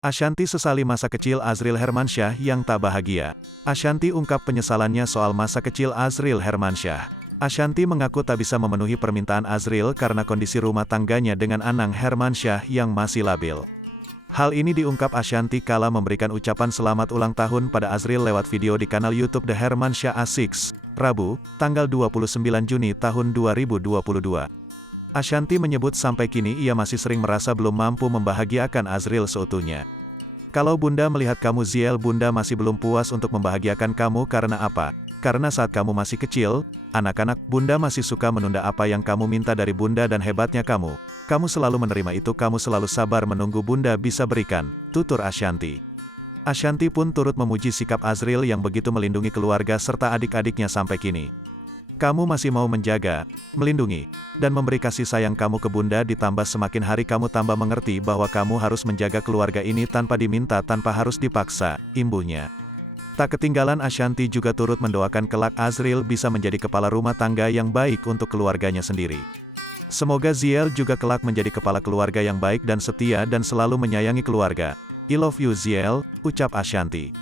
Ashanty sesali masa kecil Azril Hermansyah yang tak bahagia. Ashanty ungkap penyesalannya soal masa kecil Azril Hermansyah. Ashanty mengaku tak bisa memenuhi permintaan Azril karena kondisi rumah tangganya dengan Anang Hermansyah yang masih labil. Hal ini diungkap Ashanty kala memberikan ucapan selamat ulang tahun pada Azril lewat video di kanal YouTube The Hermansyah A6, Rabu, tanggal 29 Juni tahun 2022. Ashanty menyebut sampai kini ia masih sering merasa belum mampu membahagiakan Azril seutuhnya. Kalau Bunda melihat kamu Ziel, Bunda masih belum puas untuk membahagiakan kamu karena apa? Karena saat kamu masih kecil, anak-anak, Bunda masih suka menunda apa yang kamu minta dari Bunda dan hebatnya kamu selalu menerima itu, kamu selalu sabar menunggu Bunda bisa berikan, tutur Ashanty. Ashanty pun turut memuji sikap Azril yang begitu melindungi keluarga serta adik-adiknya sampai kini. Kamu masih mau menjaga, melindungi, dan memberi kasih sayang kamu ke Bunda, ditambah semakin hari kamu tambah mengerti bahwa kamu harus menjaga keluarga ini tanpa diminta, tanpa harus dipaksa, imbuhnya. Tak ketinggalan Ashanty juga turut mendoakan kelak Azril bisa menjadi kepala rumah tangga yang baik untuk keluarganya sendiri. Semoga Ziel juga kelak menjadi kepala keluarga yang baik dan setia dan selalu menyayangi keluarga. I love you Ziel, ucap Ashanty.